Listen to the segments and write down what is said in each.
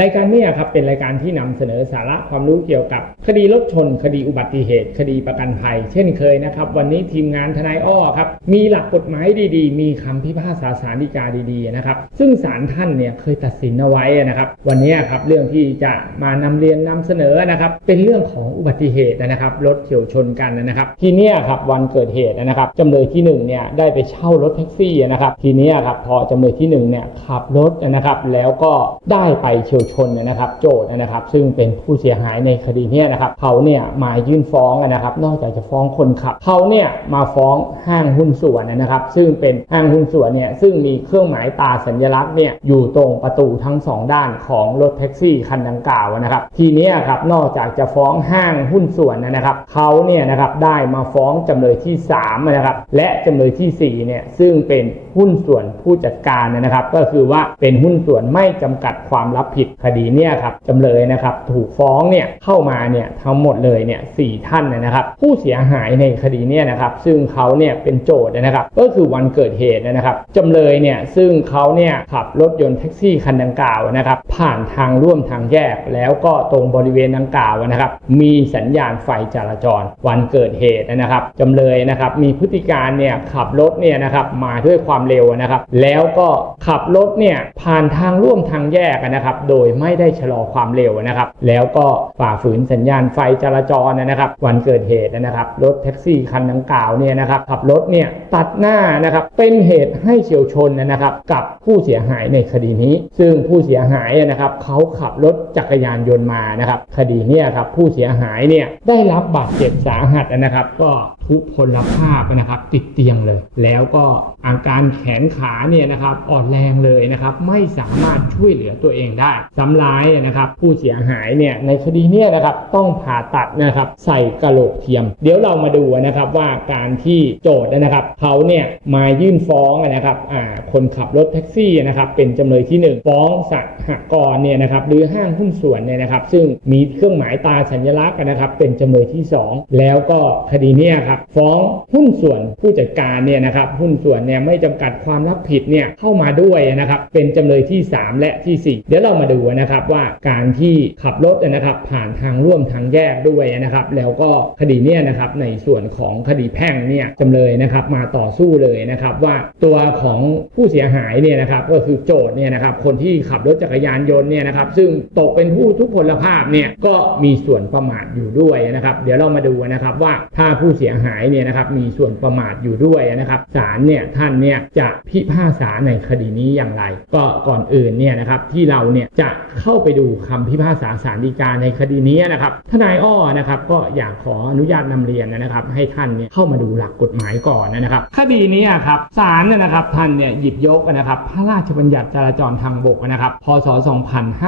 รายการนี้ครับเป็นรายการที่นำเสนอสาระความรู้เกี่ยวกับ คดีรถชน คดีอุบัติเหตุ คดีประกันภัย เช่นเคยนะครับ วันนี้ทีมงานทนายอ้อครับมีหลักกฎหมายดี ๆ มีคำพิพากษาสารดีกาดีๆนะครับซึ่งศาลท่านเนี่ยเคยตัดสินเอาไว้นะครับ วันนี้ครับเรื่องที่จะมานำเรียนนำเสนอนะครับ เป็นเรื่องของอุบัติเหตุนะครับรถเฉียวชนกันนะครับ ทีนี้ครับวันเกิดเหตุนะครับจำเลยที่หนึ่งเนี่ยได้ไปเช่ารถแท็กซี่นะครับ ทีนี้ครับพอจำเลยที่หนึ่งเนี่ยขับรถนะครับ แล้วก็ได้ไปเฉียวชนนะครับ โจทย์นะครับ ซึ่งเป็นผู้เสียหายในคดีนี้นะครับเขาเนี่ยมายื่นฟ้องนะครับ นอกจากจะฟ้องคนขับเขาเนี่ยมาฟ้องห้างหุ้นส่วนนะครับ ซึ่งเป็นห้างหุ้นส่วนเนี่ยซึ่งมีเครื่องหมายตาสัญลักษณ์เนี่ยอยู่ตรงประตูทั้งสองด้านของรถแท็กซี่คันดังกล่าวนะครับ ทีนี้ครับนอกจากจะฟ้องห้างหุ้นส่วนนะครับเขาเนี่ยนะครับได้มาฟ้องจำเลยที่3นะครับและจำเลยที่4เนี่ยซึ่งเป็นหุ้นส่วนผู้จัดการนะครับ ก็คือว่าเป็นหุ้นส่วนไม่จำกัดความรับผิดคดีเนี่ยครับจำเลยนะครับถูกฟ้องเนี่ยเข้ามาเนี่ยทั้งหมดเลยเนี่ยสี่ท่านนะครับผู้เสียหายในคดีเนี่ยนะครับซึ่งเขาเนี่ยเป็นโจทย์นะครับก็คือวันเกิดเหตุนะครับจำเลยเนี่ยซึ่งเขาเนี่ยขับรถยนต์แท็กซี่คันดังกล่าวนะครับผ่านทางร่วมทางแยก แล้วก็ตรงบริเวณดังกล่าวนะครับมีสัญญาณไฟจราจร วันเกิดเหตุนะครับจำเลยนะครับมีพฤติการเนี่ยขับรถเนี่ยนะครับมาด้วยความเร็วนะครับแล้วก็ขับรถเนี่ยผ่านทางร่วมทางแยกนะครับโดยไม่ได้ชะลอความเร็วนะครับ แล้วก็ฝ่าฝืนสัญญาณไฟจราจรนะครับ วันเกิดเหตุนะครับ รถแท็กซี่คันดังกล่าวเนี่ยนะครับขับรถเนี่ยตัดหน้านะครับเป็นเหตุให้เฉียวชนนะครับ กับผู้เสียหายในคดีนี้ ซึ่งผู้เสียหายนะครับเขาขับรถจักรยานยนต์มานะครับ คดีเนี้ครับผู้เสียหายเนี่ยได้รับบาดเจ็บสาหัสนะครับ ก็ ทุพพลภาพนะครับ ติดเตียงเลย แล้วก็อาการแขนขาเนี่ยนะครับอ่อนแรงเลยนะครับไม่สามารถช่วยเหลือตัวเองได้ซ้ำร้ายนะครับ ผู้เสียหายเนี่ยในคดีเนี้นะครับต้องผ่าตัดนะครับ ใส่กระโหลกเทียม เดี๋ยวเรามาดูนะครับว่าการที่โจทย์นะครับเขาเนี่ยมายื่นฟ้องนะครับอ่าคนขับรถแท็กซี่นะครับ เป็นจำเลยที่หนึ่งฟ้องสหกรณ์เนี่ยนะครับ หรือห้างหุ้นส่วนเนี่ยนะครับ ซึ่งมีเครื่องหมายตาสัญลักษณ์นะครับ เป็นจำเลยที่สองแล้วก็คดีเนี้ครับฟ้องหุ้นส่วนผู้จัดการเนี่ยนะครับหุ้นส่วนเนี่ยไม่จำกัดความรับผิดเนี่ยเข้ามาด้วยนะครับเป็นจำเลยที่ 3 และที่ 4 เดี๋ยวเรามาดูนะครับว่าการที่ขับรถนะครับผ่านทางร่วมทางแยกด้วยนะครับแล้วก็คดีเนี่ยนะครับในส่วนของคดีแพ่งเนี่ยจำเลยนะครับมาต่อสู้เลยนะครับว่าตัวของผู้เสียหายเนี่ยนะครับก็คือโจทย์เนี่ยนะครับคนที่ขับรถจักรยานยนต์เนี่ยนะครับซึ่งตกเป็นผู้ทุพพลภาพเนี่ยก็มีส่วนประมาทอยู่ด้วยนะครับ เดี๋ยวเรามาดูนะครับว่าถ้าผู้เสียหายหายเนี่ยนะครับมีส่วนประมาทอยู่ด้วยนะครับศาลเนี่ยท่านเนี่ยจะพิพากษาในคดีนี้อย่างไร ก็ก่อนอื่นเนี่ยนะครับที่เราเนี่ยจะเข้าไปดูคำพิพากษาศาลฎีกาในคดีนี้นะครับทนายอ้อนะครับก็อยากขออนุญาตนำเรียนนะครับให้ท่านเนี่ยเข้ามาดูหลักกฎหมายก่อนนะครับ คดีนี้ครับศาลเนี่ยนะครับท่านเนี่ยหยิบยกนะครับพระราชบัญญัติจราจรทางบกนะครับพศ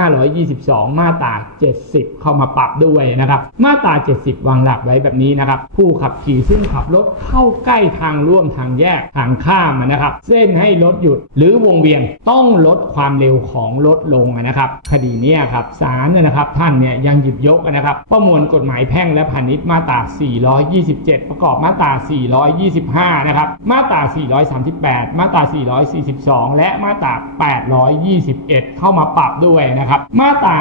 2522 มาตรา 70 เข้ามาปรับด้วยนะครับมาตรา 70 วางหลักไว้แบบนี้นะครับผู้ขับขี่ซึ่งขับรถเข้าใกล้ทางร่วมทางแยกทางข้ามนะครับ เส้นให้รถหยุดหรือวงเวียนต้องลดความเร็วของรถลงนะครับ คดีนี้ครับศาลนยนะครับท่านเนี่ยยังหยิบยกนะครับประมวลกฎหมายแพ่งและพาณิชย์มาตรา 427 ประกอบมาตรา 425 นะครับ มาตรา 438 มาตรา 442 และมาตรา 821 เข้ามาปรับด้วยนะครับ มาตรา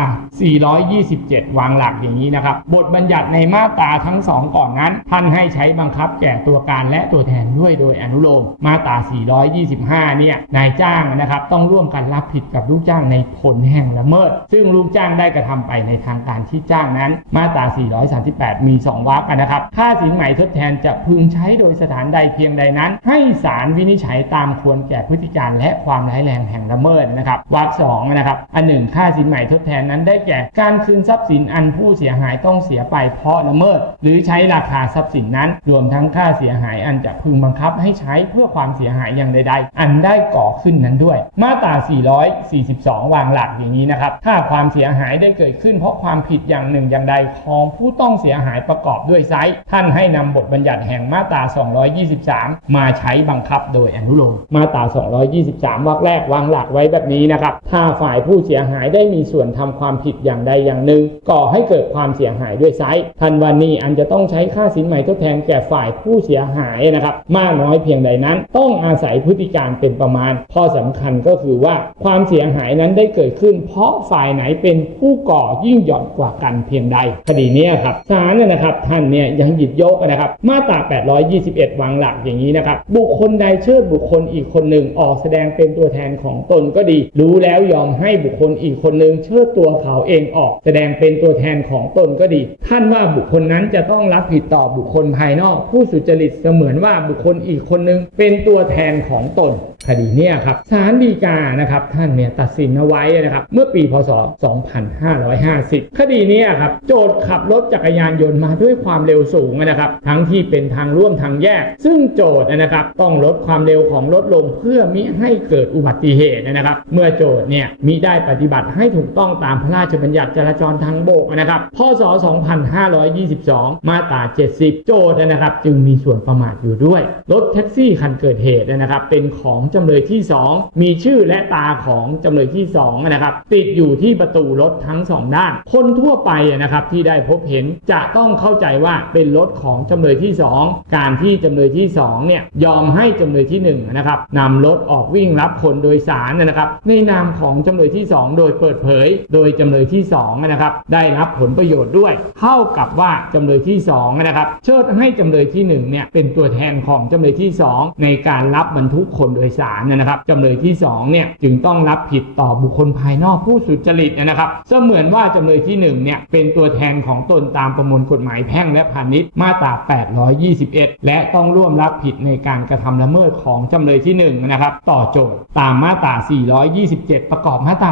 427 วางหลักอย่างนี้นะครับ บทบัญญัติในมาตราทั้งสองก่อนนั้น ท่านให้ใช้บังคับแก่ตัวการและตัวแทนด้วยโดยอนุโลมมาตรา 425 เนี่ยนายจ้างนะครับต้องร่วมกันรับผิดกับลูกจ้างในผลแห่งละเมิด ซึ่งลูกจ้างได้กระทำไปในทางการที่จ้างนั้น มาตรา 438 มี 2วรรคนะครับ ค่าสินไหม่ทดแทนจะพึงใช้โดยสถานใดเพียงใดนั้น ให้ศาลวินิจฉัยตามควรแก่พฤติการและความร้ายแรงแห่งละเมิดนะครับวรรคสองนะครับ อันหนึ่งค่าสินไหม่ทดแทนนั้นได้แก่ การคืนทรัพย์สินอันผู้เสียหายต้องเสียไปเพราะละเมิด หรือใช้ราคาทรัพย์สินนั้นรวมทั้งค่าเสียหายอันจะพึงบังคับให้ใช้เพื่อความเสียหายอย่างใด ๆ อันได้ก่อขึ้นนั้นด้วย มาตรา 442 วางหลักอย่างนี้นะครับ ถ้าความเสียหายได้เกิดขึ้นเพราะความผิดอย่างหนึ่งอย่างใดของผู้ต้องเสียหายประกอบด้วยไซส์ท่านให้นำบทบัญญัติแห่งมาตรา 223 มาใช้บังคับโดยอนุโลม มาตรา 223 วรรคแรกวางหลักไว้แบบนี้นะครับ ถ้าฝ่ายผู้เสียหายได้มีส่วนทำความผิดอย่างใดอย่างหนึ่งก่อให้เกิดความเสียหายด้วยไซส์ทันวันนี้อันจะต้องใช้ค่าสินใหม่ทดแทนแก่ฝ่ายผู้เสียหายนะครับ มากน้อยเพียงใดนั้น ต้องอาศัยพฤติการเป็นประมาณ ข้อสำคัญก็คือว่าความเสียหายนั้นได้เกิดขึ้น เพราะฝ่ายไหนเป็นผู้ก่อยิ่งหย่อนกว่ากันเพียงใด คดีนี้ครับศาลเนี่ยนะครับท่านเนี่ยยังหยิบยกนะครับ มาตรา 821 วางหลักอย่างนี้นะครับ บุคคลใดเชิดบุคคลอีกคนหนึ่งออกแสดงเป็นตัวแทนของตนก็ดี รู้แล้วยอมให้บุคคลอีกคนหนึ่งเชิดตัวเขาเองออก แสดงเป็นตัวแทนของตนก็ดี ท่านว่าบุคคลนั้นจะต้องรับผิดต่อบุคคลภายนอกผู้สุจริตเสมือนว่าบุคคลอีกคนหนึ่งเป็นตัวแทนของตน คดีเนี้ยครับศาลฎีกานะครับท่านเนี่ยตัดสินเอาไว้นะครับเมื่อปีพศ 2550 คดีนี้ครับโจทย์ขับรถจักรยานยนต์มาด้วยความเร็วสูงนะครับ ทั้งที่เป็นทางร่วมทางแยก ซึ่งโจทย์นะครับต้องลดความเร็วของรถลงเพื่อมิให้เกิดอุบัติเหตุนะครับ เมื่อโจทย์เนี่ยมิได้ปฏิบัติให้ถูกต้องตามพระราชบัญญัติจราจรทางบกนะครับ พศ 2522 มาตรา 70 โจทย์นะครับ จึงมีส่วนประมาทอยู่ด้วย รถแท็กซี่คันเกิดเหตุนะครับ เป็นของจำเลยที่ 2 มีชื่อและตาของจำเลยที่2นะครับติดอยู่ที่ประตูรถทั้งสองด้าน คนทั่วไปนะครับที่ได้พบเห็นจะต้องเข้าใจว่าเป็นรถของจำเลยที่ 2 การที่จำเลยที่2เนี่ยยอมให้จำเลยที่1นะครับนำรถออกวิ่งรับคนโดยสารนะครับ ในนามของจำเลยที่ 2 โดยเปิดเผย โดยจำเลยที่2นะครับได้รับผลประโยชน์ด้วย เท่ากับว่าจำเลยที่2นะครับเชิดให้จำเลยที่1เนี่ยเป็นตัวแทนของจำเลยที่ 2 ในการรับบรรทุกคนโดยสารนะครับจำเลยที่2เนี่ยจึงต้องรับผิดต่อบุคคลภายนอกผู้สุจริตนะครับ เสมือนว่าจำเลยที่1เนี่ยเป็นตัวแทนของตนตามประมวลกฎหมายแพ่งและพาณิชย์มาตรา 821 และต้องร่วมรับผิดในการกระทำละเมิดของจำเลยที่1นะครับต่อโจทย์ตามมาตรา 427 ประกอบมาตรา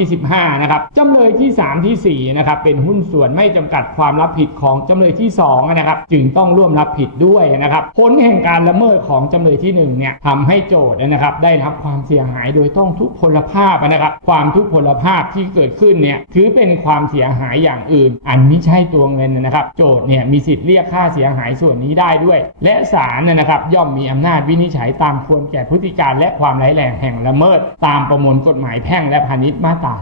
425 นะครับจำเลยที่ 3 ทีสี่4 นะครับเป็นหุ้นส่วนไม่จำกัดความรับผิดของจำเลยที่2นะครับจึงต้องร่วมรับผิดด้วยนะครับผลแห่งการละเมิดของจำเลยที่1เนี่ยทำให้โจทย์นะครับ ได้รับความเสียหายโดยต้องทุกพลภาพนะครับ ความทุกพลภาพที่เกิดขึ้นเนี่ยถือเป็นความเสียหายอย่างอื่น อันไม่ใช่ตัวเงินนะครับ โจทย์เนี่ยมีสิทธิ์เรียกค่าเสียหายส่วนนี้ได้ด้วย และศาลเนยนะครับ ย่อมมีอำนาจวินิจฉัยตามควรแก่พฤติการและความร้ายแรงแห่งละเมิด ตามประมวลกฎหมายแพ่งและพาณิชย์มาตรา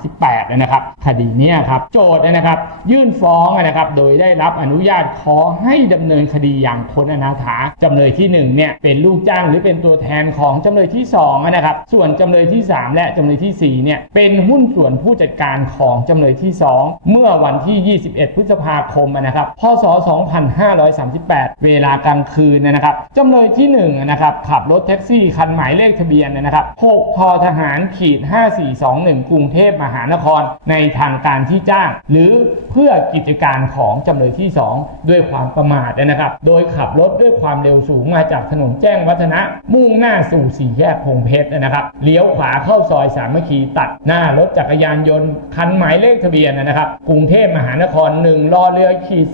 438 นะครับ คดีนี้ครับโจทย์นะครับ ยื่นฟ้องนะครับโดยได้รับอนุญาตขอให้ดำเนินคดีอย่างพ้นอนาถาจำเลยที่1เนี่ยเป็นลูกจ้างหรือเป็นตัวแทนของจำเลยที่2นะครับ ส่วนจำเลยที่ 3 และจำเลยที่4เนี่ยเป็นหุ้นส่วนผู้จัดการของจำเลยที่ 2 เมื่อวันที่ 21 พฤษภาคมนะครับ พศ 2538 เวลากลางคืนนะครับจำเลยที่1นะครับขับรถแท็กซี่คันหมายเลขทะเบียนนะครับ6ทอทหารขีด 5421 กรุงเทพมหานคร ในทางการที่จ้าง หรือเพื่อกิจการของจำเลยที่ 2 ด้วยความประมาทนะครับ โดยขับรถด้วยความเร็วสูงมาจากถนนแจ้งวัฒนะมุ่งหน้าสู่สี่แยกพงเพชรนะครับเลี้ยวขวาเข้าซอยสามัคคีตัดหน้ารถจักรยานยนต์คันหมายเลขทะเบียนนะครับกรุงเทพมหานคร1รอเรือขีด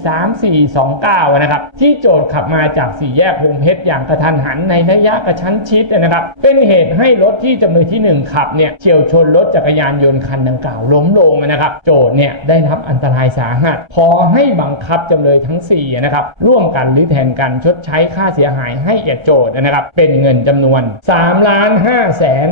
3429นะครับที่โจทย์ขับมาจากสี่แยกพงเพชรอย่างกระทันหันในระยะกระชั้นชิดนะครับเป็นเหตุให้รถที่จำเลยที่ 1 ขับเนี่ยเฉียวชนรถจักรยานยนต์คันดังกล่าวล้มลงนะครับโจทย์เนี่ยได้รับอันตรายสาหัสพอให้บังคับจำเลยทั้ง4นะครับร่วมกันหรือแทนกันชดใช้ค่าเสียหายให้แก่โจทย์นะครับเป็นเงินจำนวน3ล้าน5แสน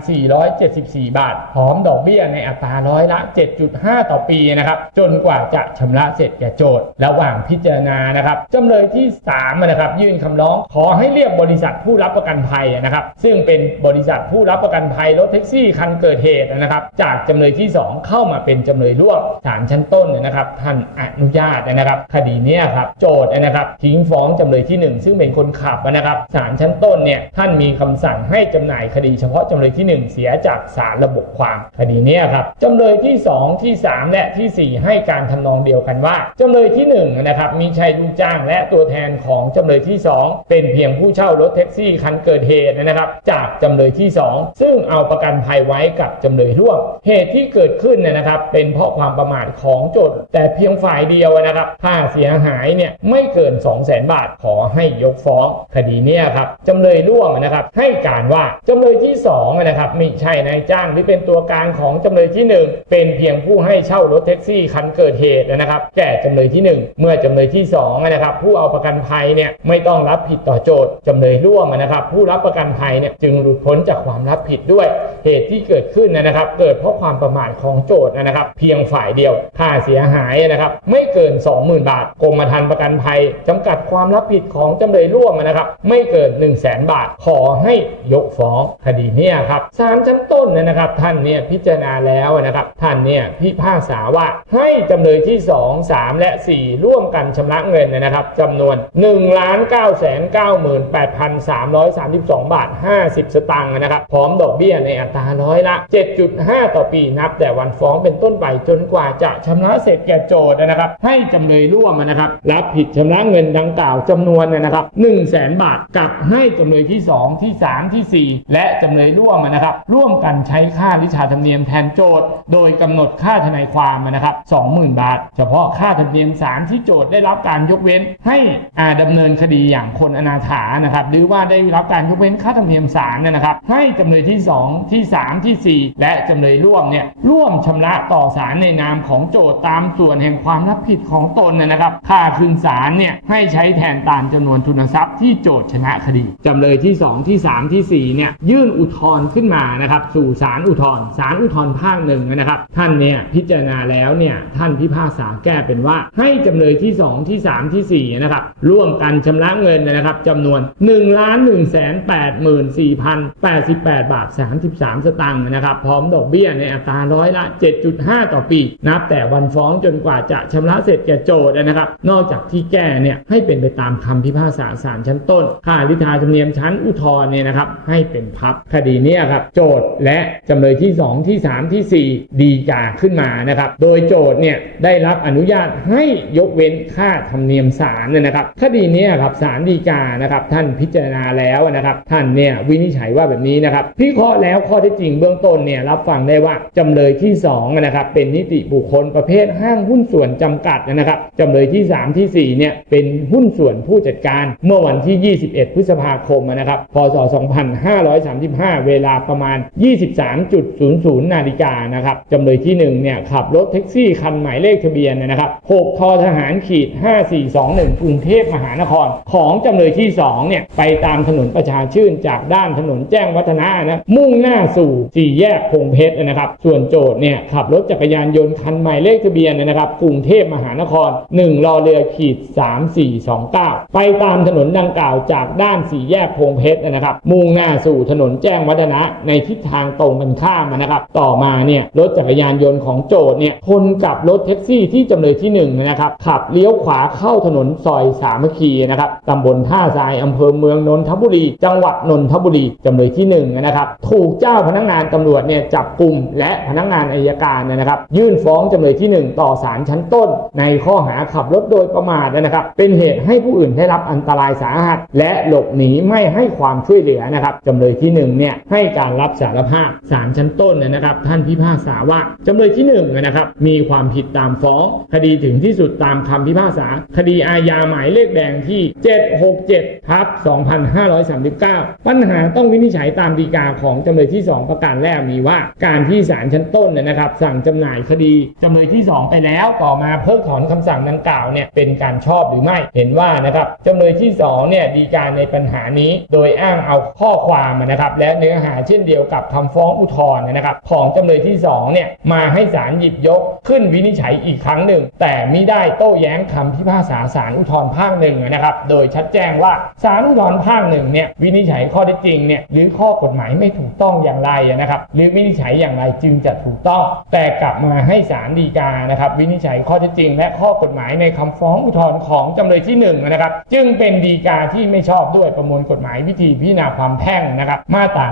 38,474 บาท พร้อมดอกเบี้ยในอัตราร้อยละ 7.5 ต่อปีนะครับ จนกว่าจะชำระเสร็จแก่โจทย์ ระหว่างพิจารณานะครับจำเลยที่3นะครับยื่นคำร้องขอให้เรียกบริษัทผู้รับประกันภัยนะครับ ซึ่งเป็นบริษัทผู้รับประกันภัยรถแท็กซี่คันเกิดเหตุนะครับ จากจำเลยที่ 2 เข้ามาเป็นจำเลยร่วมศาลชั้นต้นนะครับท่านอนุญาตนะครับ คดีนี้ครับโจทย์นะครับทิ้งฟ้องจำเลยที่ 1 ซึ่งเป็นคนขับนะครับศาลชั้นนต้นเนี่ยท่านมีคำสั่งให้จำหน่ายคดีเฉพาะจำเลยที่ 1 เสียจากศาลระบบความคดีนี้ครับจำเลยที่ 2 ที่ 3 และทีสี่4 ให้การทำนองเดียวกันว่าจำเลยที่1นะครับมีชายลูกจ้างและตัวแทนของจำเลยที่ 2 เป็นเพียงผู้เช่ารถแท็กซี่คันเกิดเหตุนะครับ จากจำเลยที่ 2 ซึ่งเอาประกันภัยไว้กับจำเลยร่วม เหตุที่เกิดขึ้นเนี่ยนะครับ เป็นเพราะความประมาทของโจทย์แต่เพียงฝ่ายเดียวนะครับค่าเสียหายเนี่ยไม่เกิน 2 0 0 0 0 0 บาทขอให้ยกฟ้องคดีนี้ครับจำเลยร่วมนะครับให้การว่าจำเลยที่2นะครับไม่ใช่นายจ้างที่เป็นตัวกลางของจำเลยที่ 1 เป็นเพียงผู้ให้เช่ารถแท็กซี่คันเกิดเหตุนะครับแก่จำเลยที่ 1 เมื่อจำเลยที่2นะครับผู้เอาประกันภัยเนี่ยไม่ต้องรับผิดต่อโจทย์จำเลยร่วมนะครับผู้รับประกันภัยเนี่ยจึงหลุดพ้นจากความรับผิดด้วย เหตุที่เกิดขึ้นนะครับ เกิดเพราะความประมาทของโจทย์นะครับ เพียงฝ่ายเดียวค่าเสียหายนะครับไม่เกิน 20,000 บาทกรมธรรม์ประกันภัยจำกัดความรับผิดของจำเลยร่วมนะครับ ไม่เกิน1 0 0 0 0แบาท ขอให้ยกฟ้องคดีเนี้ครับศาลชั้นต้นเนยนะครับ ท่านเนี่ยพิจารณาแล้วนะครับ ท่านเนี่ยพิพากษาว่าให้จำเลยที่ 2 3 และ 4 ร่วมกันชำระเงินนะครับจำนวน1 9 9 8 3 3 2 บาท 50 สตางค์นะครับ พร้อมดอกเบี้ยในอัตราร้อยละ 7.5 ต่อปีนับ แต่วันฟ้องเป็นต้นไปจนกว่าจะชำระเสร็จแก่โจทย์นะครับ ให้จำเลยร่วมนะครับ รับผิดชำระเงินดังกล่าวจำนวนนะครับ1 0 0 0 0แบาทกับให้จำเลยที่ 2 ที่ 3ทีสี่ 4 และจำเลยร่วมนะครับ ร่วมกันใช้ค่าวิชาธรรมเนียมแทนโจทย์ โดยกำหนดค่าทนายความนะครับ20,000 บาท เฉพาะค่าธรรมเนียมศาลที่โจทย์ได้รับการยกเว้น ให้อาดำเนินคดีอย่างคนอนาถานะครับ หรือว่าได้รับการยกเว้นค่าธรรมเนียมศาลนะครับ ให้จำเลยที่ 2 ที่ 3 ทีสี่4 และจำเลยร่วมเนี่ยร่วมชำระต่อศาลในนามของโจทย์ตามส่วนแห่งความรับผิดของตนนะครับ ค่าคืนศาลเนี่ยให้ใช้แทนตามจำนวนทุนทรัพย์ที่โจทย์ชนะคดีจำเลยที่ 2 ที่ 3ทีสี่ 4 เนี่ยยื่นอุทธรณ์ขึ้นมานะครับสู่ศาลอุทธรณ์ศาลอุทธรณ์ภาคหนึ่งนะครับ ท่านเนี่ยพิจารณาแล้วเนี่ยท่านพิพากษาแก้เป็นว่า ให้จำเลยที่ 2 ที่ 3ทีสี่ 4 นะครับ ร่วมกันชำระเงินนะครับจำนวน 1 1 8 4 0 88 บาท 33 สตางค์นะครับ พร้อมดอกเบี้ยในอัตราร้อยละ 7.5 ต่อปี นับแต่วันฟ้องจนกว่าจะชำระเสร็จแก่โจทย์นะครับ นอกจากที่แก้เนี่ยให้เป็นไปตามคำพิพากษาศาลชั้นต้น ค่าลิธาธรรมเนียมชั้นอุทธรณ์เนี่ยนะครับให้เป็นพับคดีนี้ครับโจทย์และจำเลยที่ 2 ที่ 3 ทีสี่4 ดีกาขึ้นมานะครับโดยโจทย์เนี่ยได้รับอนุญาตให้ยกเว้นค่าธรรมเนียมศาลเนี่ยนะครับคดีนี้ครับศาลดีกานะครับท่านพิจารณาแล้วนะครับท่านเนี่ยวินิจฉัยว่าแบบนี้นะครับพิเคราะห์แล้วข้อเท็จจริงเบื้องต้นเนี่ยรับฟังได้ว่าจำเลยที่2นะครับเป็นนิติบุคคลประเภทห้างหุ้นส่วนจำกัดนะครับจำเลยที่ 3 ที่4เนี่ยเป็นหุ้นส่วนผู้จัดการเมื่อวันที่ 21 พฤษภาคมนะครับ พศ 2535 เวลาประมาณ 23.00 นาฬิกานะครับจำเลยที่1เนี่ยขับรถแท็กซี่คันหมายเลขทะเบียนนะครับ 6ทอทหารขีด 5421 กรุงเทพมหานคร ของจำเลยที่2เนี่ยไปตามถนนประชาชื่นจากด้านถนนแจ้งวัฒนะนะมุ่งหน้าสู่สี่แยกพงเพชรนะครับ ส่วนโจทย์เนี่ยขับรถจักรยานยนต์คันหมายเลขทะเบียนนะครับกรุงเทพมหานคร 1 รอเรือขีด 3429 ไปตามถนนดังกล่าวจากด้านสี่แยกพงเพชรนะครับ มุ่งหน้าสู่ถนนแจ้งวัฒนะในทิศทางตรงกันข้ามนะครับ ต่อมาเนี่ยรถจักรยานยนต์ของโจทย์เนี่ยชนกับรถแท็กซี่ที่จำเลยที่หนึ่งนะครับขับเลี้ยวขวาเข้าถนนซอยสามัคคีนะครับตำบลท่าทรายอำเภอเมืองนนทบุรี จังหวัดนนทบุรีจำเลยที่หนึ่งนะครับถูกเจ้าพนักงานตำรวจเนี่ยจับกลุ่มและพนักงานอายการเนยนะครับ ยื่นฟ้องจำเลยที่หนึ่งต่อศาลชั้นต้น ในข้อหาขับรถโดยประมาทนะครับ เป็นเหตุให้ผู้อื่นได้รับอันตรายสาหัส และหลบหนีไม่ให้ความช่วยเหลือนะครับจำเลยที่หนึ่งเนี่ยให้การรับสารภาพศาลชั้นต้นเนยนะครับ ท่านพิพากษาว่าจำเลยที่หนึ่งนะครับมีความผิดตามฟ้อง คดีถึงที่สุดตามคำพิพากษา คดีอาญาหมายเลขแดงที่ 767ทับ2539 ปัญหาต้องวินิจฉัยตามฎีกาของจำเลยที่ 2 ประการแรกมีว่าการที่ศาลชั้นต้นเนี่ยนะครับ สั่งจำหน่ายคดีจำเลยที่ 2 ไปแล้วต่อมาเพิกถอนคำสั่งดังกล่าวเนี่ยเป็นการชอบหรือไม่เห็นว่านะครับจำเลยที่2เนี่ยฎีกาในปัญหานี้ โดยอ้างเอาข้อความนะครับและเนื้อหาเช่นเดียวกับคำฟ้องอุทธรณ์นะครับของจำเลยที่2เนี่ยมาให้ศาลหยิบยกขึ้นวินิจฉัยอีกครั้งหนึ่ง แต่ไมิได้โต้แย้งคำพิพากษาศาลอุทธรณ์ภาคหนึ่งนะครับโดยชัดแจ้งว่าศาลอุทธรณ์ภาคหนึ่งเนี่ยวินิจฉัยข้อเท็จจริงเนี่ยหรือข้อกฎหมายไม่ถูกต้องอย่างไรนะครับหรือวินิจฉัยอย่างไรจึงจะถูกต้อง แต่กลับมาให้ศาลฎีกานะครับวินิจฉัยข้อเท็จจริง และข้อกฎหมายในคำฟ้องอุทธรณ์ของจำเลยที่หนึ่งนะครับจึงเป็นฎีกาที่ไม่ชอบด้วยประประมวลกฎหมายวิธีพิจารณาความแพ่งนะครับมาตรา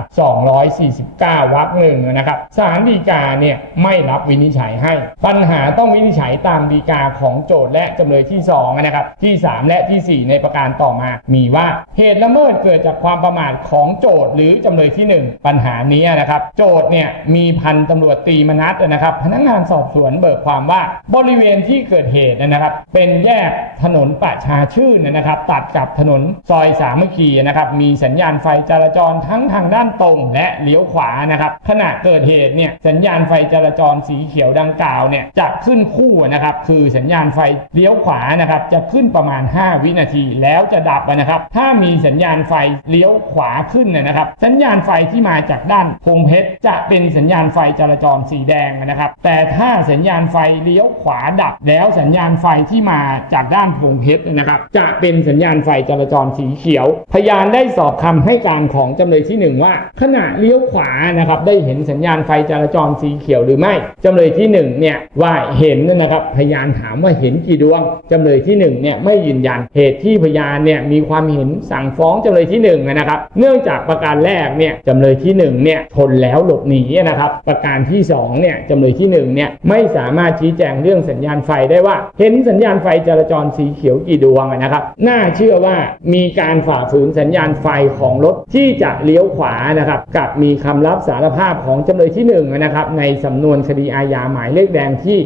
249 วรรคหนึ่งนะครับศาลฎีกาเนี่ยไม่รับวินิจฉัยให้ ปัญหาต้องวินิจฉัยตามฎีกาของโจทย์และจำเลยที่2นะครับที่ 3 และทีสี่ 4 ในประการต่อมามีว่าเหตุละเมิดเกิดจากความประมาทของโจทย์หรือจำเลยที่ 1 ปัญหานี้นะครับโจทย์เนี่ยมีพันตำรวจตีมนัสนะครับ พนักงานสอบสวนเบิกความว่าบริเวณที่เกิดเหตุนะครับ เป็นแยกถนนประชาชื่นนะครับ ตัดกับถนนซอยสามัคคีนะครับมีสัญญาณไฟจราจรทั้งทางด้านตรงและเลี้ยวขวานะครับขณะเกิดเหตุเนี่ยสัญญาณไฟจราจรสีเขียวดังกล่าวเนี่ยจะขึ้นคู่นะครับคือสัญญาณไฟเลี้ยวขวานะครับจะขึ้นประมาณ 5 วินาทีแล้วจะดับนะครับถ้ามีสัญญาณไฟเลี้ยวขวาขึ้นเนยนะครับ สัญญาณไฟที่มาจากด้านพงเพชรจะเป็นสัญญาณไฟจราจรสีแดงนะครับ แต่ถ้าสัญญาณไฟเลี้ยวขวาดับ แล้วสัญญาณไฟที่มาจากด้านพงเพชรนะครับ จะเป็นสัญญาณไฟจราจรสีเขียวพยานได้สอบคำให้การของจำเลยที่หนึ่งว่า ขณะเลี้ยวขวานะครับได้เห็นสัญญาณไฟจราจรสีเขียวหรือไม่จำเลยที่หนึ่งเนี่ยว่าเห็นนะครับพยานถามว่าเห็นกี่ดวงจำเลยที่หนึ่งเนี่ยไม่ยืนยันเหตุที่พยานเนี่ยมีความเห็นสั่งฟ้องจำเลยที่หนึ่งนะครับเนื่องจากประการแรกเนี่ยจำเลยที่หนึ่งเนี่ยชนแล้วหลบหนีนะครับประการที่สองเนี่ยจำเลยที่หนึ่งเนี่ยไม่สามารถชี้แจงเรื่องสัญญาณไฟได้ว่า เห็นสัญญาณไฟจราจรสีเขียวกี่ดวงนะครับน่าเชื่อว่ามีการฝ่าฝืนสัญญาณไฟของรถที่จะเลี้ยวขวานะครับกับมีคำรับสารภาพของจำเลยที่หนึ่งนะครับในสำนวนคดีอาญาหมายเลขแดงที่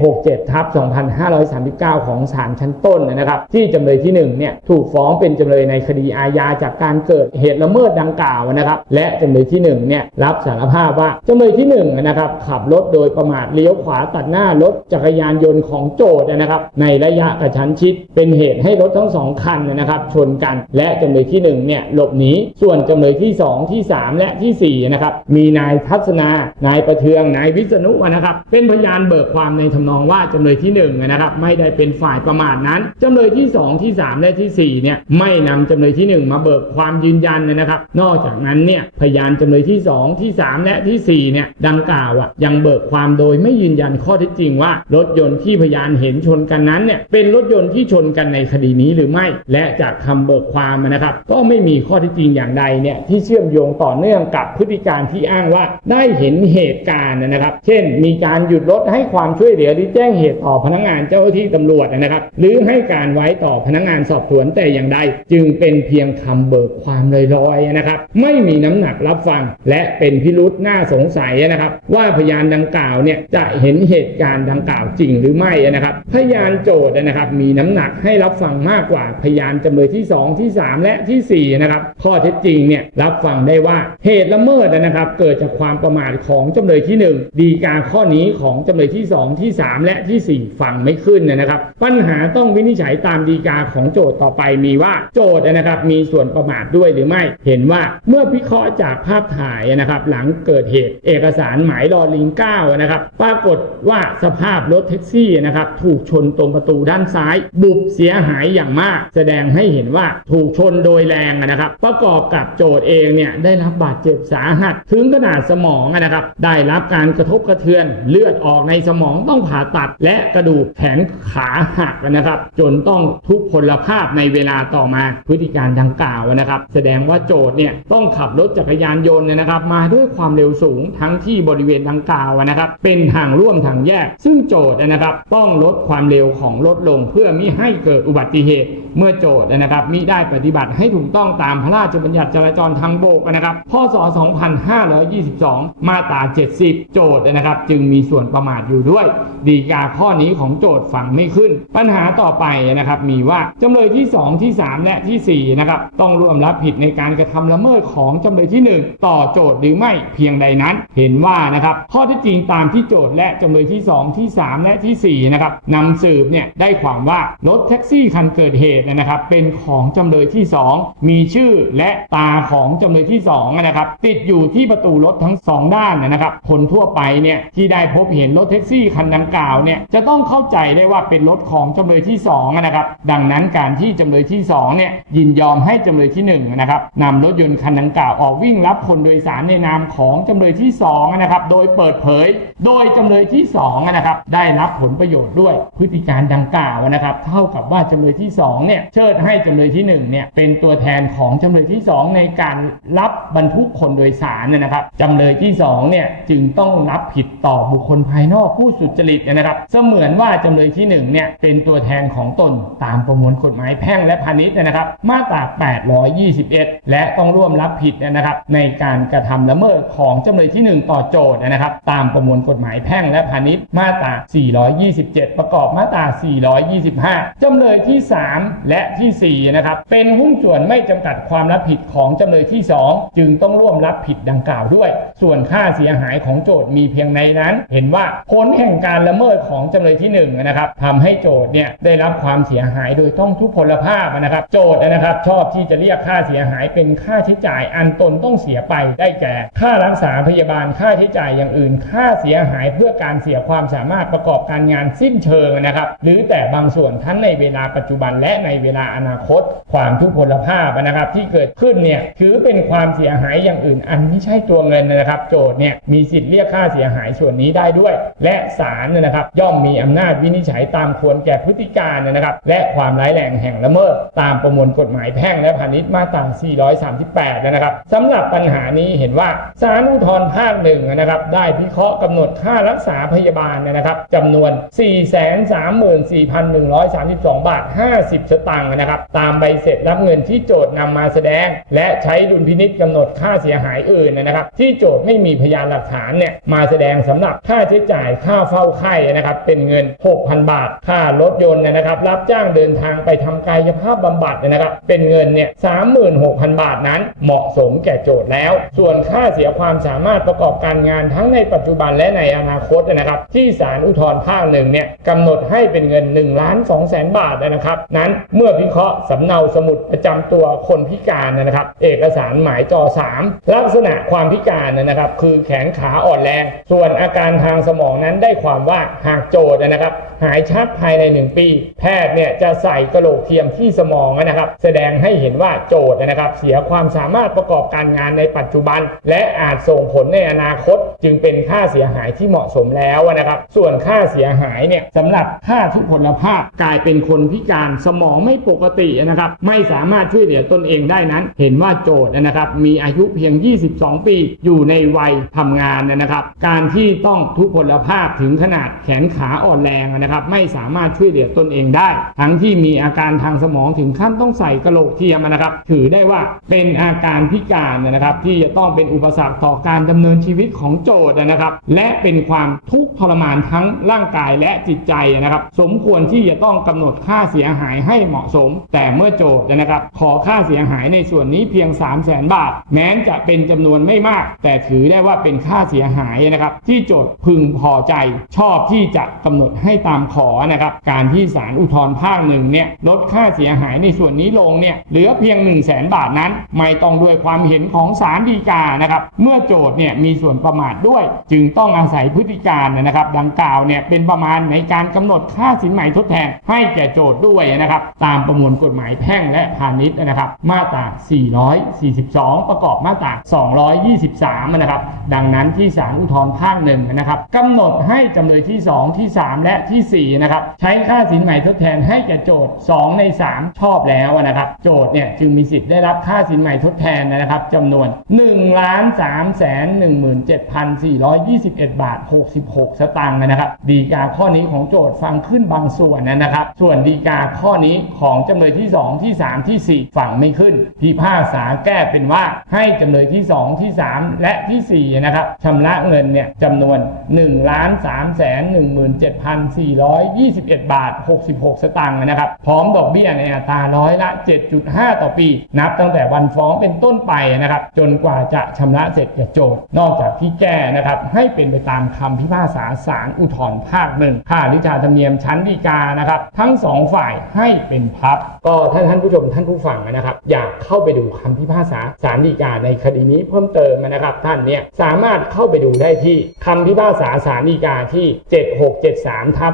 767ทับ2539 ของศาลชั้นต้นนะครับ ที่จำเลยที่หนึ่งเนี่ยถูกฟ้องเป็นจำเลยในคดีอาญาจากการเกิดเหตุละเมิดดังกล่าวนะครับ และจำเลยที่หนึ่งเนี่ยรับสารภาพว่าจำเลยที่หนึ่งนะครับขับรถโดยประมาทเลี้ยวขวาตัดหน้ารถจักรยานยนต์ของโจทย์นะครับ ในระยะกระชั้นชิดเป็นเหตุให้รถทั้งสองคันนะครับ ชนกันและจำเลยที่หนึ่งเนี่ยหลบหนีส่วนจำเลยที่สองที่สามและที่สี่นะครับมีนายทัศนานายประเทืองนายวิษณุนะครับเป็นพยานเบิกความในทำนองว่าจำเลยที่หนึ่งนะครับไม่ได้เป็นฝ่ายประมาทนั้นจำเลยที่สองที่สามและที่สี่เนี่ยไม่นำจำเลยที่หนึ่งมาเบิกความยืนยันนะครับ นอกจากนั้นเนี่ยพยานจำเลยที่สองที่สามและที่สี่เนี่ยดังกล่าวอะยังเบิกความโดยไม่ยืนยันข้อเท็จจริงว่า รถยนต์ที่พยานเห็นชนกันนั้นเนี่ยเป็นรถยนต์ที่ชนกันในคดีนี้หรือไม่ และจากคำเบิกความนะครับก็ไม่มีข้อท็จจริงอย่างใดเนี่ยที่เชื่อมโยงต่อเนื่องกับพฤติการที่อ้างว่าได้เห็นเหตุการณ์นะครับ เช่น มีการหยุดรถให้ความช่วยเหลือหรือแจ้งเหตุต่อพนักงานเจ้าหน้าที่ตำรวจนะครับ หรือให้การไว้ต่อพนักงานสอบสวนแต่อย่างใดจึงเป็นเพียงคำเบิกความลอยๆนะครับ ไม่มีน้ำหนักรับฟัง และเป็นพิรุษน่าสงสัยนะครับ ว่าพยานดังกล่าวเนี่ยจะเห็นเหตุการณ์ดังกล่าวจริงหรือไม่นะครับ พยานโจทย์นะครับ มีน้ำหนักให้รับฟังมากกว่าพยานจำเลยที่ 2 ที่ 3 และทีสี่ 4 นะครับ ข้อเท็จจริงเนี่ยรับฟังได้ว่าเหตุละเมิดนะครับ เกิดจากความประมาทของจำเลยที่ 1 ดีกาข้อนี้ของจำเลยที่ 2 ที่ 3 และทีสี่ 4 ฟังไม่ขึ้นนะครับ ปัญหาต้องวินิจฉัยตามดีกาของโจทย์ต่อไปมีว่าโจทย์นะครับ มีส่วนประมาทด้วยหรือไม่ เห็นว่าเมื่อพิเคราะห์จากภาพถ่ายนะครับ หลังเกิดเหตุเอกสารหมายรอลิง9นะครับ ปรากฏว่าสภาพรถแท็กซี่นะครับ ถูกชนตรงประตูด้านซ้าย บุบเสียหายอย่างมาก แสดงให้เห็นว่าถูกชนโดยแรงนะครับ ประกอบกับโจทย์เองเนี่ยได้รับบาดเจ็บสาหัส ถึงขนาดสมองนะครับ ได้รับการกระทบกระเทือน เลือดออกในสมองต้องผ่าตัด และกระดูกแขนขาหักนะครับ จนต้องทุพพลภาพในเวลาต่อมาพฤติการดังกล่าวนะครับ แสดงว่าโจทย์เนี่ยต้องขับรถจักรยานยนต์เนี่ยนะครับ มาด้วยความเร็วสูงทั้งที่บริเวณดังกล่าวนะครับ เป็นทางร่วมทางแยก ซึ่งโจทย์นะครับ ต้องลดความเร็วของรถลงเพื่อมิให้เกิดอุบัติเหตุ เมื่อโจทย์นะครับมิได้ปฏิบัติให้ถูกต้องตามพระราชบัญญัติจราจรทางบกนะครับ พศ 2522 มาตรา 70 โจทย์นะครับ จึงมีส่วนประมาทอยู่ด้วย ดีกาข้อนี้ของโจทย์ฟังไม่ขึ้น ปัญหาต่อไปนะครับ มีว่าจำเลยที่ 2 ที่ 3 และทีสี่4 นะครับ ต้องร่วมรับผิดในการกระทำละเมิดของจำเลยที่ 1 ต่อโจทย์หรือไม่เพียงใดนั้น เห็นว่านะครับ ข้อที่จริงตามที่โจทย์และจำเลยที่ 2 ที่ 3 และทีสี่4 นะครับนำสืบเนี่ยได้ความว่ารถแท็กซี่คันเกิดเหตุนะครับ เป็นของจำเลยที่ 2มีชื่อและตาของจำเลยที่2นะครับติดอยู่ที่ประตูรถทั้ง 2 ด้านนะครับคนทั่วไปเนี่ยที่ได้พบเห็นรถแท็กซี่คันดังกล่าวเนี่ยจะต้องเข้าใจได้ว่าเป็นรถของจำเลยที่2นะครับดังนั้นการที่จำเลยที่2เนี่ยยินยอมให้จำเลยที่1นะครับนำรถยนต์คันดังกล่าวออกวิ่งรับคนโดยสารในนามของจำเลยที่2นะครับโดยเปิดเผย โดยจำเลยที่2นะครับได้รับผลประโยชน์ด้วยพฤติการดังกล่าวนะครับ เท่ากับว่าจำเลยที่2เนี่ยเชิดให้จำเลยที่1เนี่ยเป็นตัวแทนของจำเลยที่ 2 ในการรับบรรทุกคนโดยสารเนี่ยนะครับจำเลยที่2เนี่ยจึงต้องรับผิดต่อบุคคลภายนอกผู้สุจริตนะครับ เสมือนว่าจำเลยที่1เนี่ยเป็นตัวแทนของตนตามประมวลกฎหมายแพ่งและพาณิชย์นะครับ มาตรา 821 และต้องร่วมรับผิดนะครับ ในการกระทำละเมิดของจำเลยที่ 1 ต่อโจทย์นะครับ ตามประมวลกฎหมายแพ่งและพาณิชย์มาตรา 427 ประกอบมาตรา 425 จำเลยที่ 3 และทีสี่4นะครับเป็นหุ้นส่วนไม่จำกัดความรับผิดของจำเลยที่ 2 จึงต้องร่วมรับผิดดังกล่าวด้วย ส่วนค่าเสียหายของโจทย์มีเพียงในนั้น เห็นว่าผลแห่งการละเมิดของจำเลยที่1นะครับทำให้โจทย์เนี่ยได้รับความเสียหายโดยต้องทุพพลภาพนะครับ โจทย์นะครับ ชอบที่จะเรียกค่าเสียหายเป็นค่าใช้จ่ายอันตนต้องเสียไปได้แก่ ค่ารักษาพยาบาลค่าใช้จ่ายอย่างอื่น ค่าเสียหายเพื่อการเสียความสามารถประกอบการงานสิ้นเชิงนะครับ หรือแต่บางส่วนทั้งในเวลาปัจจุบันและในเวลาอนาคต ความทุพพลภาพนะครับที่เกิดขึ้นเนี่ยถือเป็นความเสียหายอย่างอื่น อันไม่ใช่ตัวเงินนะครับ โจทย์เนี่ยมีสิทธิ์เรียกค่าเสียหายส่วนนี้ได้ด้วย และศาลเนี่ยนะครับ ย่อมมีอำนาจวินิจฉัยตามควรแก่พฤติการนะครับ และความร้ายแรงแห่งละเมิดตามประมวลกฎหมายแพ่งและพาณิชย์มาตรา 438 นะครับสำหรับปัญหานี้เห็นว่าศาลอุทธรณ์ภาคหนึ่งนะครับ ได้พิเคราะห์กำหนดค่ารักษาพยาบาลนะครับจำนวน 434,132 บาท 50 สตางค์นะครับ ตามใบเสร็จรับเงินที่โจทย์นำมาแสดง และใช้ดุลพินิษกำหนดค่าเสียหายอื่นนะครับ ที่โจทย์ไม่มีพยานหลักฐานเนี่ยมาแสดงสำหรับค่าใช้จ่ายค่าเฝ้าไข้นะครับ เป็นเงิน 6,000 บาท ค่ารถยนต์นะครับ รับจ้างเดินทางไปทำกายภาพบำบัดนะครับ เป็นเงินเนี่ย36,000บาทนั้น เหมาะสมแก่โจทย์แล้ว ส่วนค่าเสียความสามารถประกอบการงานทั้งในปัจจุบันและในอนาคตนะครับ ที่ศาลอุทธรภาคหนึ่งเนี่ยกำหนดให้เป็นเงิน1ล้าน2แสนบาทนะครับ นั้นเมื่อพิเคราะห์สำเนาสมุดประจำตัวคนพิการนะครับ เอกสารหมายจอ 3 ลักษณะความพิการนะครับ คือแขนขาอ่อนแรง ส่วนอาการทางสมองนั้นได้ความว่าหากโจทย์นะครับ หายชักภายใน 1 ปี แพทย์เนี่ยจะใส่กระโหลกเทียมที่สมองนะครับ แสดงให้เห็นว่าโจทย์นะครับ เสียความสามารถประกอบการงานในปัจจุบัน และอาจส่งผลในอนาคต จึงเป็นค่าเสียหายที่เหมาะสมแล้วนะครับ ส่วนค่าเสียหายเนี่ยสำหรับค่าทุพพลภาพกลายเป็นคนพิการสมองไม่ปกตินะครับ ไม่สามารถามารถช่วยเหลือตนเองได้นั้น เห็นว่าโจทย์นะครับ มีอายุเพียง 22 ปี อยู่ในวัยทำงานนะครับ การที่ต้องทุพพลภาพถึงขนาดแขนขาอ่อนแรงนะครับ ไม่สามารถช่วยเหลือตนเองได้ ทั้งที่มีอาการทางสมองถึงขั้นต้องใส่กระโหลกเทียมนะครับ ถือได้ว่าเป็นอาการพิการนะครับ ที่จะต้องเป็นอุปสรรคต่อการดำเนินชีวิตของโจทย์นะครับ และเป็นความทุกข์ทรมานทั้งร่างกายและจิตใจนะครับ สมควรที่จะต้องกำหนดค่าเสียหายให้เหมาะสม แต่เมื่อโจทย์นะครับขอค่าเสียหายในส่วนนี้เพียง 3 0 0แสนบาท แม้จะเป็นจำนวนไม่มาก แต่ถือได้ว่าเป็นค่าเสียหายนะครับที่โจทย์พึงพอใจ ชอบที่จะกำหนดให้ตามขอนะครับการที่ศาลอุทธรภาคหนึ่งเนี่ยลดค่าเสียหายในส่วนนี้ลงเนี่ยเหลือเพียง 1 0 0 0 0แสนบาทนั้น ไม่ต้องด้วยความเห็นของศาลฎีกานะครับเมื่อโจทย์เนี่ยมีส่วนประมาทด้วย จึงต้องอาศัยพฤติการนะครับ ดังกล่าวเนี่ยเป็นประมาณในการกำหนดค่าสินใหม่ทดแทนให้แก่โจทย์ด้วยนะครับตามประมวลกฎหมายแพ่งและพาณิชย์นะครับ มาตรา 442 ประกอบมาตรา 223 นะครับ ดังนั้นที่ศาลอุทธรภาคหนึ่งนะครับกำหนดให้จำเลยที่ 2 ที่ 3 และทีสี่ 4 นะครับ ใช้ค่าสินใหม่ทดแทนให้แก่โจทย์ 2 ใน 3 ชอบแล้วนะครับ โจทย์เนี่ยจึงมีสิทธิ์ได้รับค่าสินใหม่ทดแทนนะครับจำนวน1ล้าน3แสน17,421 บาท 66 สตางค์นะครับ ดีกาข้อนี้ของโจทย์ฟังขึ้นบางส่วนนะครับ ส่วนดีกาข้อนี้ของจำเลยที่ 2 ที่ 3 ที่4ฟังไม่ขึ้นพิพากษาแก้เป็นว่าให้จำเลยที่ 2 ที่ 3 และทีสี่4 นะครับชำระเงินเนี่ยจำนวน1ล้าน3แสน17,421 บาท 66 สตางค์นะครับ พร้อมดอกเบี้ยในอัตราร้อยละ 7.5 ต่อปี นับตั้งแต่วันฟ้องเป็นต้นไปนะครับ จนกว่าจะชำระเสร็จแก่โจทย์ นอกจากที่แก้นะครับ ให้เป็นไปตามคำพิพากษาศาลอุทธรภาคหนึ่งค่าลิจาธรรมเนียมชั้นฎีกานะครับ ทั้งสองฝ่ายให้เป็นพับ ก็ถ้านท่านผู้ชมท่านผู้ฟังนะครับ อยากเข้าไปดูคำพิพากษาศาลฎีกาในคดีนี้เพิ่มเติมนะครับ ท่านเนี่ยสามารถเข้าไปดูได้ที่คำพิพากษาศาลฎีกาที่ 7673ทับ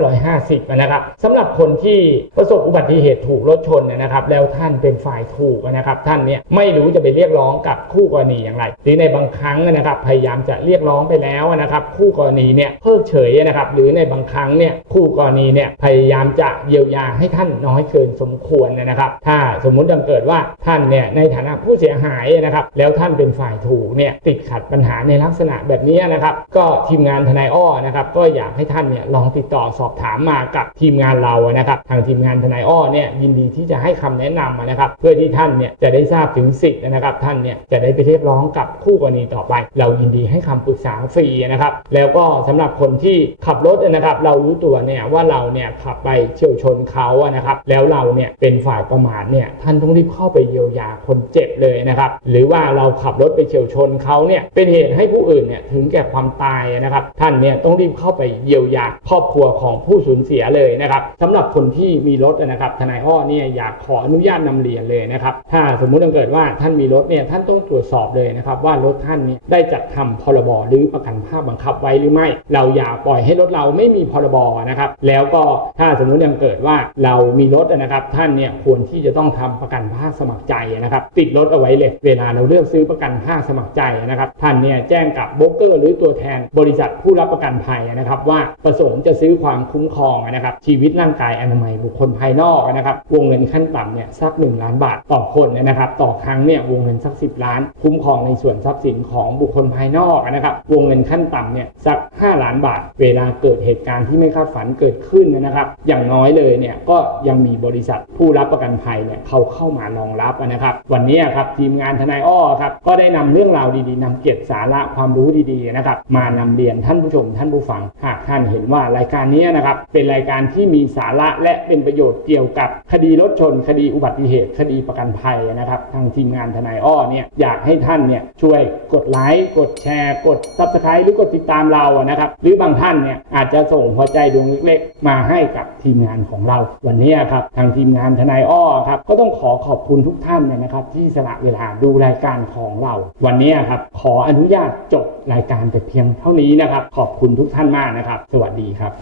2550 นะครับสำหรับคนที่ประสบอุบัติเหตุถูกรถชนนะครับ แล้วท่านเป็นฝ่ายถูกนะครับ ท่านเนี่ยไม่รู้จะไปเรียกร้องกับคู่กรณีอย่างไร หรือในบางครั้งนะครับ พยายามจะเรียกร้องไปแล้วนะครับ คู่กรณีเนี่ยเพิกเฉยนะครับ หรือในบางครั้งเนี่ยคู่กรณีเนี่ยพยายามจะเยียวยาให้ท่านน้อยเกินสมควรนะครับถ้าสมมุติยังเกิดว่าท่านเนี่ยในฐานะผู้เสียหายนะครับแล้วท่านเป็นฝ่ายถูกเนี่ยติดขัดปัญหาในลักษณะแบบนี้นะครับก็ทีมงานทนายอ้อนะครับก็อยากให้ท่านเนี่ยลองติดต่อสอบถามมากับทีมงานเรานะครับทางทีมงานทนายอ้อเนี่ยยินดีที่จะให้คำแนะนำนะครับเพื่อที่ท่านเนี่ยจะได้ทราบถึงสิทธิ์นะครับท่านเนี่ยจะได้ไปเรียกร้องกับคู่กรณีต่อไป เรายินดีให้คำปรึกษาฟรีนะครับแล้วก็สำหรับคนที่ขับรถนะครับเรารู้ตัวเนี่ยว่าเราเนี่ยขับไปเฉียวชนเขาอะนะครับแล้วเราเนี่ยเป็นฝ่ายประมาทเนี่ยท่านต้องรีบเข้าไปเยียวยาคนเจ็บเลยนะครับหรือว่าเราขับรถไปเฉียวชนเขาเนี่ยเป็นเหตุให้ผู้อื่นเนี่ยถึงแก่ความตายนะครับท่านเนี่ยต้องรีบเข้าไปเยียวยาครอบครัวของผู้สูญเสียเลยนะครับสำหรับคนที่มีรถนะครับทนายอ้อเนี่ยอยากขออนุญาตนำเรียนเลยนะครับถ้าสมมุติเกิดว่าท่านมีรถเนี่ยท่านต้องตรวจสอบเลยนะครับว่ารถท่านเนี่ยได้จัดทำพรบหรือประกันภาพบังคับไว้หรือไม่ เราอย่าปล่อยให้รถเราไม่มีพรบนะครับแล้วก็ถ้าสมมุติยังเกิดว่าเรามีรถนะครับท่านเนี่ยควรที่จะต้องทำประกันภาคสมัครใจนะครับ ติดรถเอาไว้เลย เวลาเราเลือกซื้อประกันภาคสมัครใจนะครับ ท่านเนี่ยแจ้งกับโบรกเกอร์หรือตัวแทนบริษัทผู้รับประกันภัยนะครับว่าประสงค์จะซื้อความคุ้มครองนะครับชีวิตร่างกายอนามัยบุคคลภายนอกนะครับวงเงินขั้นต่ำเนี่ยสัก 1 ล้านบาทต่อคนนะครับต่อครั้งเนี่ยวงเงินสัก 10 ล้าน คุ้มครองในส่วนทรัพย์สินของบุคคลภายนอกนะครับวงเงินขั้นต่ำเนี่ยสัก 5 ล้านบาท เวลาเกิดเหตุการณ์ที่ไม่คาดฝันเกิดขึ้นนะครับ อย่างน้อยเลยเนี่ยก็ยังมีบริษัทผู้รับประกันภัยเนี่ยเขาเข้ามารองรับนะครับ วันนี้ครับทีมงานทนายอ้อครับก็ได้นำเรื่องราวดีๆนำเก็บสาระความรู้ดีๆนะครับมานำเรียนท่านผู้ชมท่านผู้ฟังหากท่านเห็นว่ารายการนี้นะครับเป็นรายการที่มีสาระและเป็นประโยชน์เกี่ยวกับคดีรถชน คดีอุบัติเหตุ คดีประกันภัยนะครับทางทีมงานทนายอ้อเนี่ยอยากให้ท่านเนี่ยช่วยกดไลค์กดแชร์ กด subscribe หรือกดติดตามเรานะครับหรือบางท่านเนี่ยอาจจะส่งหัวใจดวงเล็กๆ มาให้กับทีมงานของเรา วันนี้ครับทางทีมงานทนายอ้อครับก็ต้องขอขอบคุณทุกท่านเลยนะครับ ที่สละเวลาดูรายการของเรา วันนี้ครับขออนุญาตจบรายการแต่เพียงเท่านี้นะครับ ขอบคุณทุกท่านมากนะครับ สวัสดีครับ